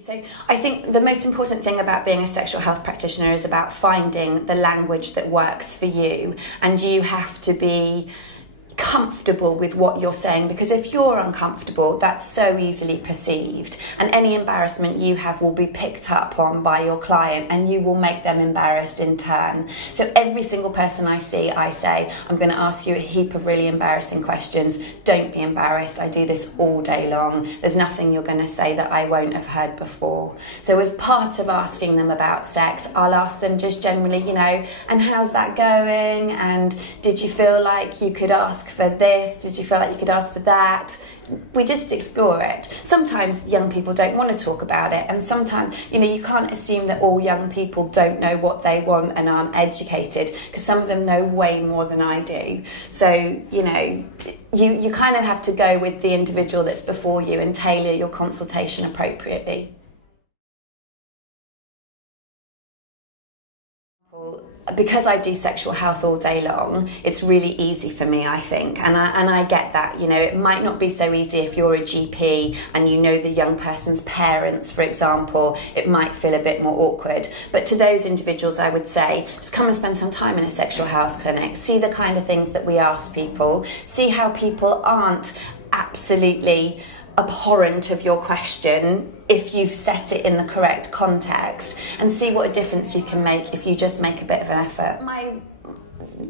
So I think the most important thing about being a sexual health practitioner is about finding the language that works for you, and you have to be comfortable with what you're saying, because if you're uncomfortable, that's so easily perceived, and any embarrassment you have will be picked up on by your client and you will make them embarrassed in turn. So every single person I see, I say, I'm going to ask you a heap of really embarrassing questions. Don't be embarrassed. I do this all day long. There's nothing you're going to say that I won't have heard before. So as part of asking them about sex, I'll ask them just generally, you know, and how's that going? And did you feel like you could ask for this? Did you feel like you could ask for that? We just explore it. Sometimes young people don't want to talk about it, and sometimes, you know, you can't assume that all young people don't know what they want and aren't educated, because some of them know way more than I do. So, you know, you kind of have to go with the individual that's before you and tailor your consultation appropriately. Because I do sexual health all day long, it's really easy for me, I think, and I get that. You know, it might not be so easy if you're a GP and you know the young person's parents, for example. It might feel a bit more awkward, but to those individuals I would say, just come and spend some time in a sexual health clinic, see the kind of things that we ask people, see how people aren't absolutely abhorrent of your question if you've set it in the correct context, and see what a difference you can make if you just make a bit of an effort.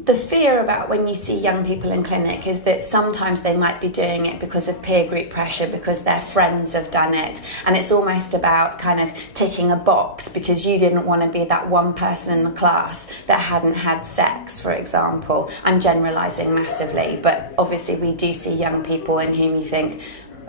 The fear about when you see young people in clinic is that sometimes they might be doing it because of peer group pressure, because their friends have done it, and it's almost about kind of ticking a box because you didn't want to be that one person in the class that hadn't had sex, for example. I'm generalising massively, but obviously we do see young people in whom you think,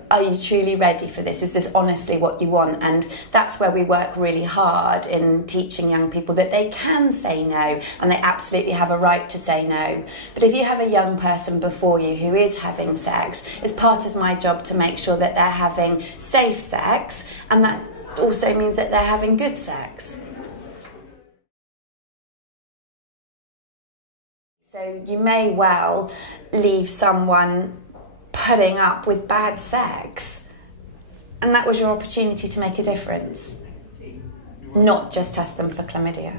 are you truly ready for this? Is this honestly what you want? And that's where we work really hard in teaching young people that they can say no, and they absolutely have a right to say no. But if you have a young person before you who is having sex, it's part of my job to make sure that they're having safe sex, and that also means that they're having good sex. So you may well leave someone putting up with bad sex, and that was your opportunity to make a difference, not just test them for chlamydia.